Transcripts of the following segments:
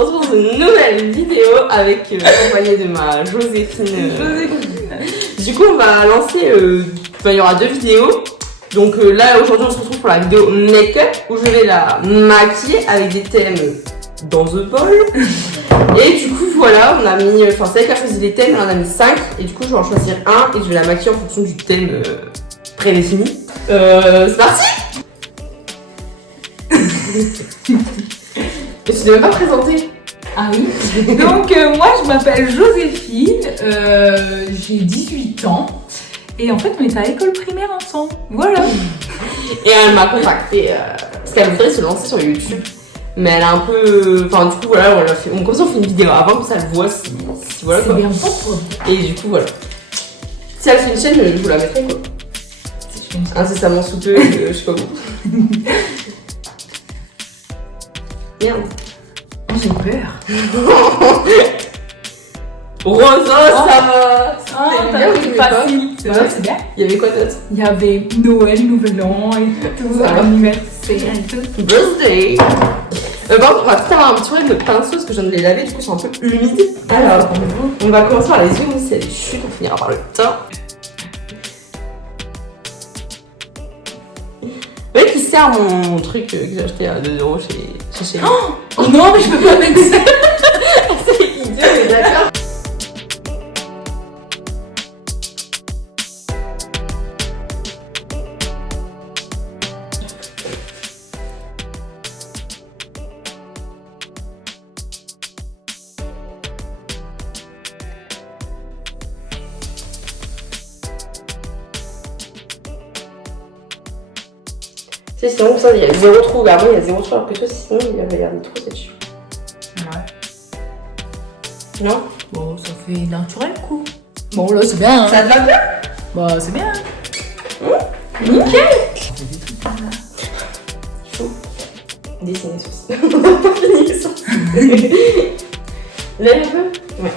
retrouve dans une nouvelle vidéo avec accompagnée de ma Joséphine. Du coup, on va lancer. Il y aura 2 vidéos. Donc là, aujourd'hui, on se retrouve pour la vidéo make-up où je vais la maquiller avec des thèmes dans the ball. Et du coup, voilà, on a mis. Enfin, c'est elle qui a choisi les thèmes, elle en a mis 5. Et du coup, je vais en choisir un et je vais la maquiller en fonction du thème prédéfini. C'est parti! Et tu t'es même pas présentée. Ah oui. Donc moi je m'appelle Joséphine, j'ai 18 ans et en fait on était à l'école primaire ensemble. Voilà. Et elle m'a contactée parce qu'elle voudrait se lancer sur YouTube. Mais elle a un peu. Enfin du coup voilà, on fait une vidéo avant que ça le voit si voilà quoi. C'est bien pour toi. Et du coup voilà. Si elle fait une chaîne, je vous la mettrai quoi. Incessamment sous peu, je sais pas où. Merde. J'ai peur. Rosa, ça va. Ah, t'as pris facile. C'est vrai, c'est bien. Il y avait quoi d'autre? Il y avait Noël, Nouvel An et tout, anniversaire et tout. Birthday. Par contre, on va tout avoir un petit problème de pinceau parce que je viens de les laver, du coup, ils sont un peu humides. Alors, on va commencer par les yeux, même si elle est chute, on finira par le teint. Vous voyez qui sert mon truc que j'ai acheté à 2 € chez Shein. Oh non, mais je peux pas mettre ça. C'est idiot, mais d'accord. Sinon, ça, il y a 0 trou. Bah, moi, il y a 0 trou, alors que toi, sinon, il y avait des trous, c'est dessus. Ouais. Non? Bon, ça fait naturel, quoi. Bon, là, c'est bien. Hein. Ça te va bien? Bah, c'est bien. Nickel! Chaud. Dessiner sur ça. On va pas finir ça. Lève un peu? Ouais.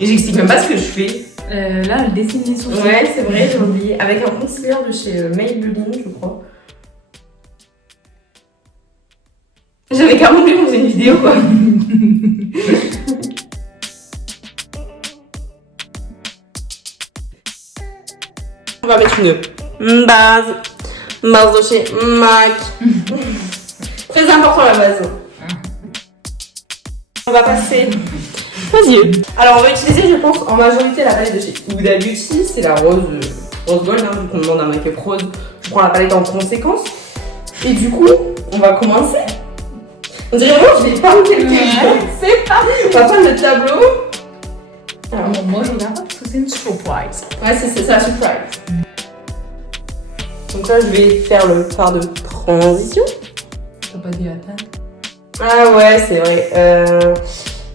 Et j'explique même pas ce que je fais. Là, elle dessine les sourcils. Ouais, c'est vrai, j'ai oublié. Avec un concealer de chez Maybelline, je crois. J'avais carrément oublié qu'on faisait une vidéo, quoi. On va mettre une base de chez MAC. Très important la base. On va passer aux yeux. Alors on va utiliser, je pense, en majorité la palette de chez Huda Beauty. C'est la rose gold, hein, vu qu'on demande un make-up rose. Je prends la palette en conséquence. Et du coup, on va commencer. On dirait vraiment que je vais pas monter le tableau. C'est parti. On va prendre le tableau. Alors, bon, moi je regarde pas parce que c'est une surprise. Ouais, c'est ça, surprise. Donc là, je vais faire le part de transition. T'as pas dit la teinte? Ah ouais, c'est vrai.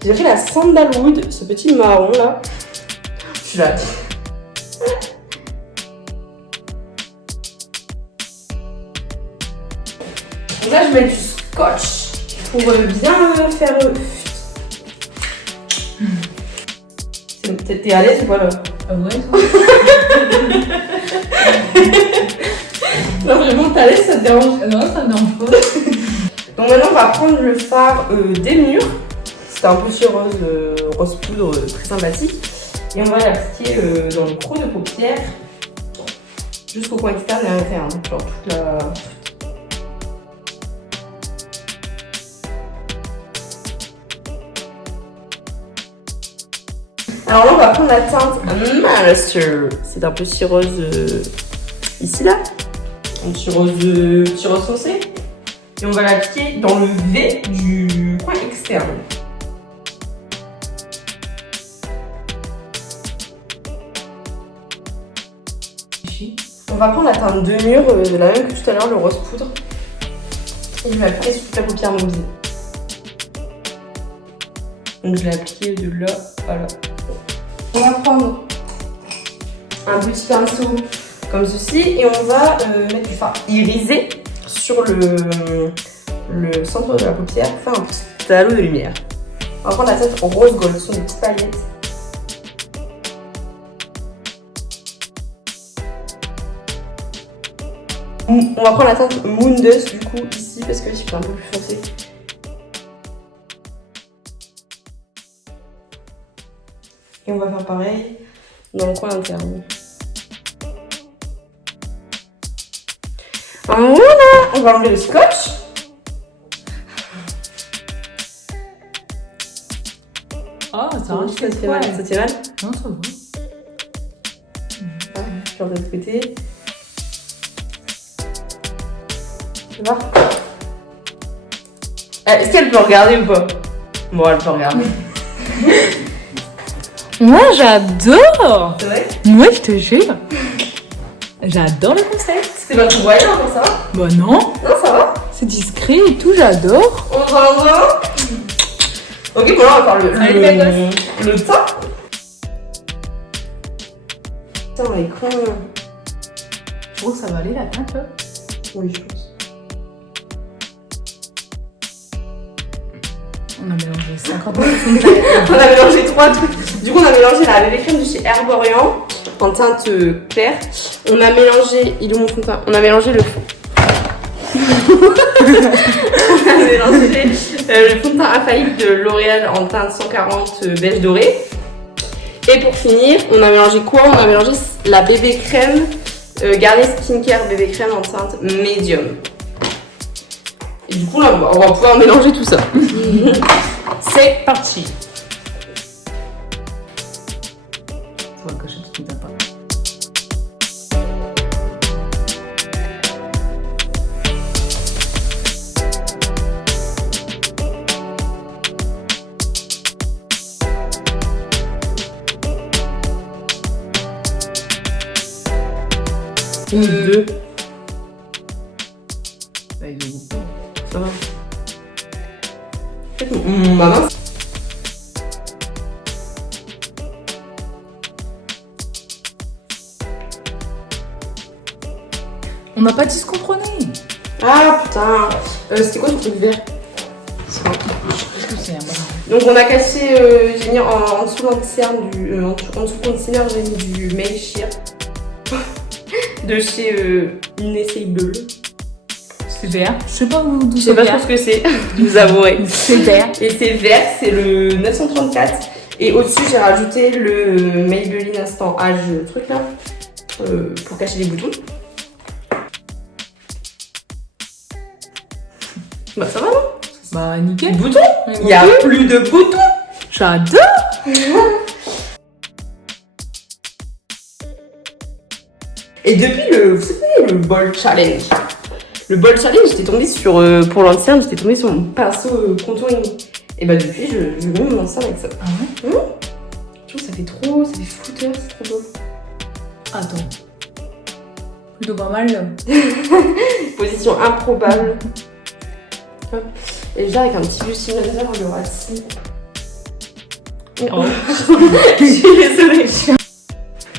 J'ai pris la Sandalwood, ce petit marron là. Je suis là. Donc là, je mets du scotch pour bien faire. T'es à l'aise ou pas là? Ouais. Non, vraiment, t'es à l'aise, ça te dérange? Non, ça me dérange pas. Donc maintenant, on va prendre le fard des murs. C'est un petit rose poudre très sympathique. Et on va l'appliquer dans le creux de paupière jusqu'au coin externe et interne. Genre toute la. Alors là, on va prendre la teinte Master. C'est un petit rose ici là. Un petit rose foncé. Et on va l'appliquer dans le V du coin externe. On va prendre la teinte de mur, la même que tout à l'heure, le rose poudre. Et je vais l'appliquer sur toute la paupière mobile. Donc je l'ai appliqué de là à là. On va prendre un petit pinceau comme ceci et on va mettre du fard irisé sur le centre de la paupière pour faire un petit halo de lumière. On va prendre la teinte rose gold sur des petites paillettes. On va prendre la teinte Moon Dust du coup ici parce que je suis un peu plus foncé. Et on va faire pareil dans le coin interne. Voilà, on va enlever le scotch. Oh, ça Ça te fait mal, ça te fait mal? Non, ça va. Genre de l'autre côté. Tu vois? Est-ce qu'elle peut regarder ou pas? Bon, elle peut regarder. Moi, j'adore. C'est vrai? Moi, je te jure. J'adore le concept. C'est pas tout voyant, ça va? Bah non, Non, ça va? c'est discret et tout, j'adore. On va. Ok, bon là on va faire Allez, la le teint. Putain, on est con. Je trouve que ça va aller la teinte là. Oui, je pense. On a mélangé 50 minutes. On a mélangé 3 trucs. Du coup, on a mélangé la bébé crème de chez Herborian en teinte claire. On a mélangé. Il est où mon fond de teint? On a mélangé le fond. On a mélangé le fond de teint infaillible de L'Oréal en teinte 140 beige doré. Et pour finir, on a mélangé quoi? On a mélangé la bébé crème Garnier Skincare bébé crème en teinte médium. Et du coup, là, on va pouvoir mélanger tout ça. C'est parti. Ça va cacher tout ce que t'as pas. Deux. Avec le goût. Ça va. En fait, ma main. On n'a pas dit ce qu'on prenait. Ah putain. C'était quoi ce truc vert? Qu'est-ce que c'est un bon. Donc on a cassé, j'ai mis en dessous l'anti-cerne du. En dessous le concealer, j'ai mis du Male Sheer. De chez Inessable. C'est vert. Je sais pas d'où Je c'est sais pas vert. trop ce que c'est, je vous avouerai. C'est vert. Et c'est vert, c'est le 934. Et au-dessus, j'ai rajouté le Maybelline Instant Âge truc là, pour cacher les boutons. Bah ça va non? Bah nickel. Boutons? Il y a plus de boutons. J'adore. Et depuis vous savez, le bol challenge. Le bol challenge, j'étais tombée sur, pour l'ancien, j'étais tombée sur mon pinceau contouring. Et bah depuis, je vais même m'en servir avec ça. Ah ouais? Je trouve que ça fait flouteur, c'est trop beau. Attends. Plutôt pas mal. Là. Position improbable. Hop. Et je viens avec un petit Lucy Laser, le racine. Oh. Je suis désolée.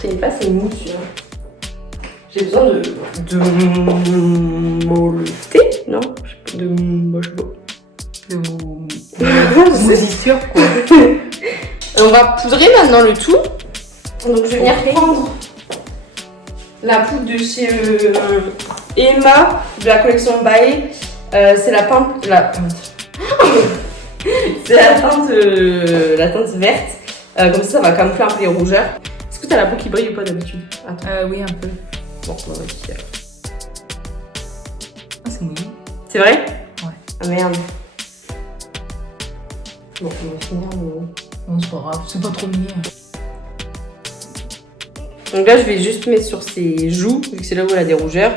J'ai pas ces mou, tu vois. J'ai besoin de molleté, non? De moche beau. De Moisissure, quoi. On va poudrer maintenant le tout. Donc je vais venir prendre la poudre de chez Emma de la collection Bae. C'est la teinte. C'est la teinte verte. Comme ça va camoufler un peu les rougeurs. Est-ce que t'as la peau qui brille ou pas d'habitude? Attends. Oui, un peu. Bon, on va vérifier. Ah, c'est mouillé. C'est vrai? Ouais. Ah merde. Bon, on va finir le. Bon, c'est pas grave, c'est pas trop mignon. Donc là, je vais juste mettre sur ses joues, vu que c'est là où elle a des rougeurs.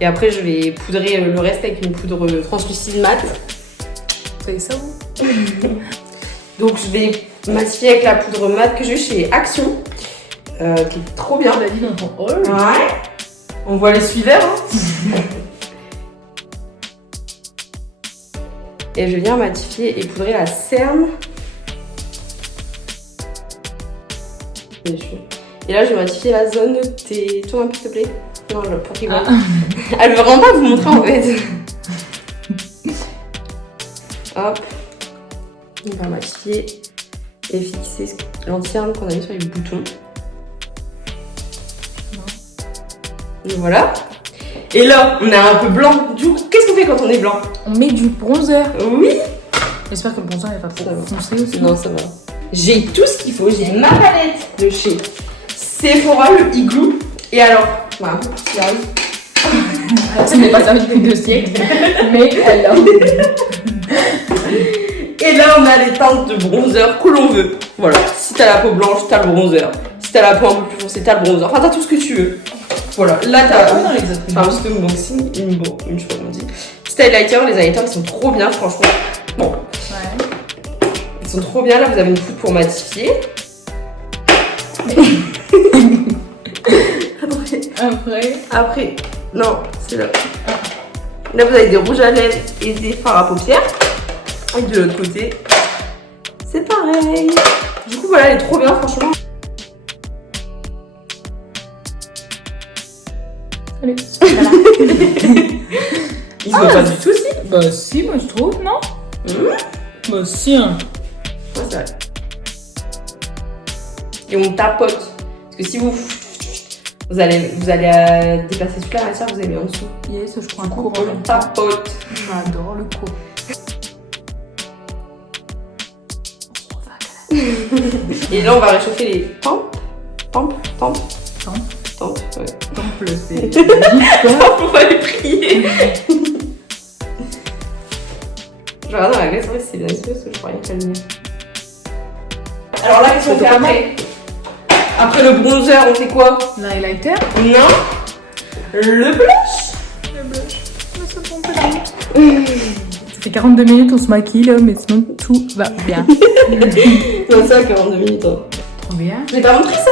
Et après, je vais poudrer le reste avec une poudre translucide mat. Vous savez ça, vous? Donc je vais matifier avec la poudre mat que j'ai chez Action, qui est trop bien. Tu l'as dit dans ton haul. Ouais. On voit les suiveurs. Hein. Et je viens matifier et poudrer la cerne. Et là, je vais matifier la zone. Tourne un peu, s'il te plaît. Non, pour qu'il voit. Elle veut vraiment pas vous montrer en fait. Hop. On va matifier et fixer l'anti-cerne qu'on a mis sur les boutons. Et voilà. Et là, on est un peu blanc. Du coup, qu'est-ce qu'on fait quand on est blanc? On met du bronzer. Oui. J'espère que le bronzer n'est pas Ça trop va. foncé aussi. Non, ça va. j'ai tout ce qu'il faut. J'ai ma palette de chez Sephora, le Igloo. Et alors, voilà, un peu plus sérieux. Ça n'est pas servi depuis 2 siècles, mais alors. Et là, on a les teintes de bronzer que l'on veut. Voilà, si t'as la peau blanche, t'as le bronzer. Si t'as la peau un peu plus foncée, t'as le bronzer. Enfin, t'as tout ce que tu veux. Voilà, là, t'as un petit unboxing, une chose, on dit. Petit highlighter, les highlighters, ils sont trop bien, franchement. Bon. Ouais. Ils sont trop bien. Là, vous avez une poudre pour matifier. Après, non, c'est là. Là, vous avez des rouges à lèvres et des fards à paupières. Et de l'autre côté, c'est pareil. Du coup, voilà, elle est trop bien, franchement. Allez, voilà. Il se voit pas du tout, si. Bah si, moi je trouve, non? Bah si, hein. Ouais, c'est vrai. Et on tapote. Parce que si vous allez déplacer toute la matière, vous allez en dessous. Yes, je prends un cours. On tapote. J'adore le cours. Et là, on va réchauffer les tempes. Tempes, ouais. Temple, c'est. Faut pas les prier. Je regarde dans la glace, c'est vrai que c'est bien sûr parce que je croyais qu'elle venait. Alors là, qu'est-ce qu'on fait après? Après le bronzer, on fait quoi? L'highlighter? Non. Le blush. Ça fait 42 minutes, on se maquille là, mais sinon tout va bien. Non, ça, 42 minutes. Hein. Trop bien. Je vais pas montrer ça.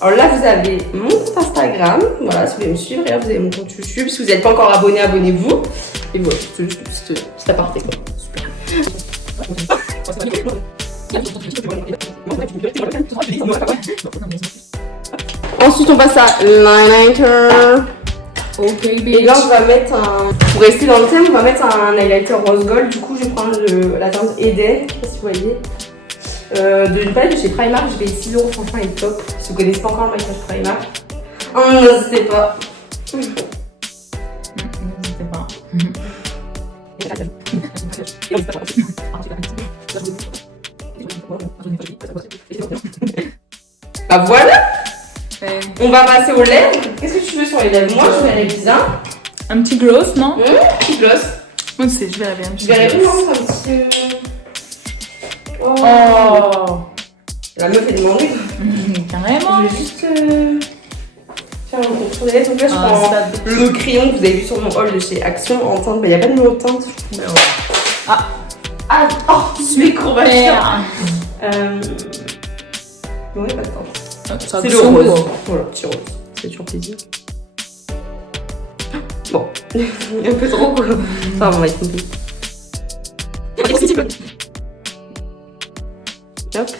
Alors là, vous avez mon compte Instagram. Voilà, si vous voulez me suivre. Et là, vous avez mon compte YouTube. Si vous n'êtes pas encore abonné, abonnez-vous. Et voilà, c'est juste une petite aparté quoi. Super. Ensuite, on passe à l'highlighter. Ok, bitch. Et là, on va mettre un. Pour rester dans le thème, on va mettre un highlighter rose gold. Du coup, je vais prendre la teinte Eden. Je sais pas si vous voyez. D'une palette de chez Primark, j'ai payé 6 €. Franchement, elle est top. Si vous connaissez pas encore le maquillage Primark, n'hésitez pas. N'hésitez pas. Bah voilà. On va passer aux lèvres. Qu'est-ce que tu veux sur les lèvres? Moi, je verrais bien. Un petit gloss, non? Petit gloss. Moi aussi, je verrais bien un petit Je verrais bien gloss. un petit. Oh. La meuf est demandée. Carrément. Je vais juste faire un contour des lèvres. Donc là, je prends le crayon que vous avez vu sur mon haul de chez Action en teinte. Il n'y a pas de numéro de teinte. Oh, les courbatures. Non, il n'y a pas de teinte. C'est le rose. Voilà, petit rose. C'est toujours plaisir. Bon, un peu trop quoi. Ça va, on va être compris.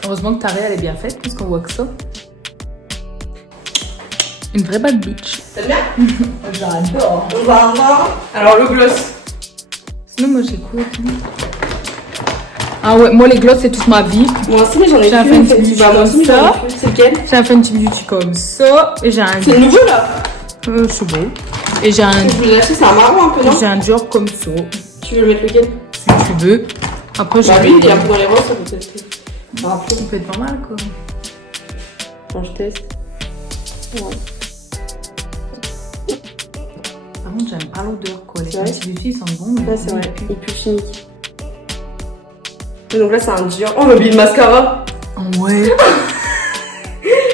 Heureusement que ta réelle est bien faite, puisqu'on voit que ça. Une vraie bad bitch. T'aimes bien? J'adore. On va avoir. Alors, le gloss. Sinon, moi j'ai quoi? Ah ouais, moi les gloss c'est toute ma vie. Moi aussi, mais j'en ai J'ai un plus. Fenty Beauty Moi aussi, comme j'en ai ça. plus. C'est lequel? J'ai un Fenty Beauty comme ça. Et j'ai un. C'est le nouveau là? C'est beau. Et j'ai un. Je vous l'ai acheté, c'est un marron un peu, non? J'ai un Dior comme ça. Tu veux le mettre lequel? Si tu veux. Après, j'ai. Bah oui, il est un peu dans les roses, ça peut être. Ça peut être pas mal quoi. Quand je teste. Ouais. Par contre, j'aime pas l'odeur quoi. Les C'est vrai? Fenty Beauty ils sont bons. Mais Là, c'est vrai. Il pue chimique. Donc là, c'est un Dior. Oh, on a oublié le mascara. Ouais.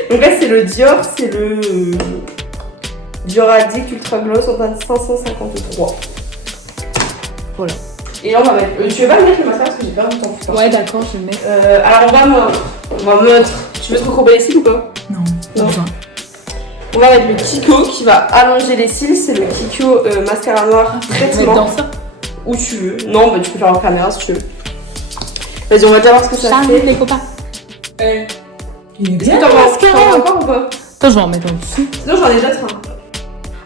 Donc là, c'est le Dior, c'est le Dior Addict Ultra Gloss en teinte 553. Voilà. Et là, on va mettre. Tu veux pas mettre le mascara parce que j'ai pas longtemps fait. Ouais, d'accord, je vais le mettre. Alors, on va mettre. Tu veux te recourber les cils ou pas? Non, Non. pas besoin. On va mettre le Kiko qui va allonger les cils. C'est le Kiko mascara noir Je vais mettre traitement. dans ça. Où tu veux. Non, bah tu peux faire en caméra si tu veux. Vas-y, on va déjà voir ce que ça fait. les copains. Il est bien. Est-ce que t'en veux encore ou pas? Attends, je vais en mettre en dessous. Sinon, j'en ai d'autres. Hein.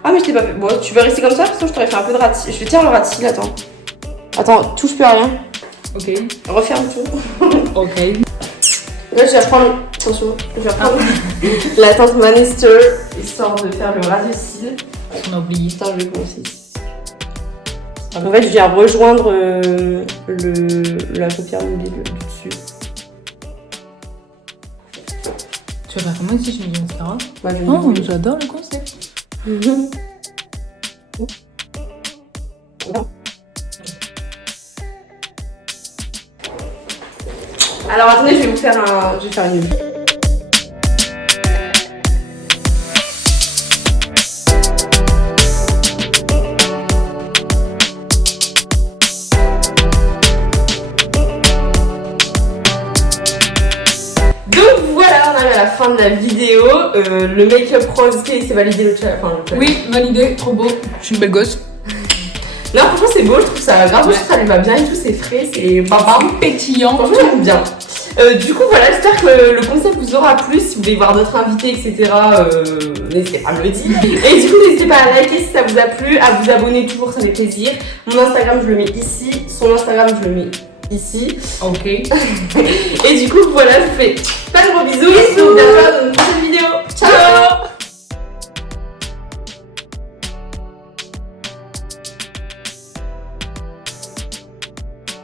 Ah, mais je t'ai pas fait. Bon, tu veux rester comme ça? Sinon, je t'aurais fait un peu de ratil. Je vais tirer le ratil, attends. Attends, touche plus à rien. Ok. Referme tout. Ok. Là, je vais reprendre. Attention, je vais reprendre la teinte Manister histoire de faire le ras de cils. On a oublié. Putain, je vais commencer. En fait, je viens rejoindre la paupière du dessus. Tu vas faire comment ici, je me dis mascara? Bah, je Oh, me dis- j'adore le concept. Alors attendez, je vais faire une. Donc voilà, on arrive à la fin de la vidéo. Le make-up rose, c'est validé le challenge. Enfin, le challenge. Oui, validé, trop beau. Je suis une belle gosse. Non, franchement, c'est beau, je trouve ça grave, je trouve ça lui va bien et tout, c'est frais, c'est baba. Pétillant. Franchement, j'aime bien. Du coup, voilà, j'espère que le concept vous aura plu. Si vous voulez voir d'autres invités, etc., n'hésitez pas à me le dire. Et du coup, n'hésitez pas à liker si ça vous a plu, à vous abonner toujours, ça fait plaisir. Mon Instagram, je le mets ici. Son Instagram, je le mets ici. Ok. Et du coup, voilà, je vous fais plein de gros bisous.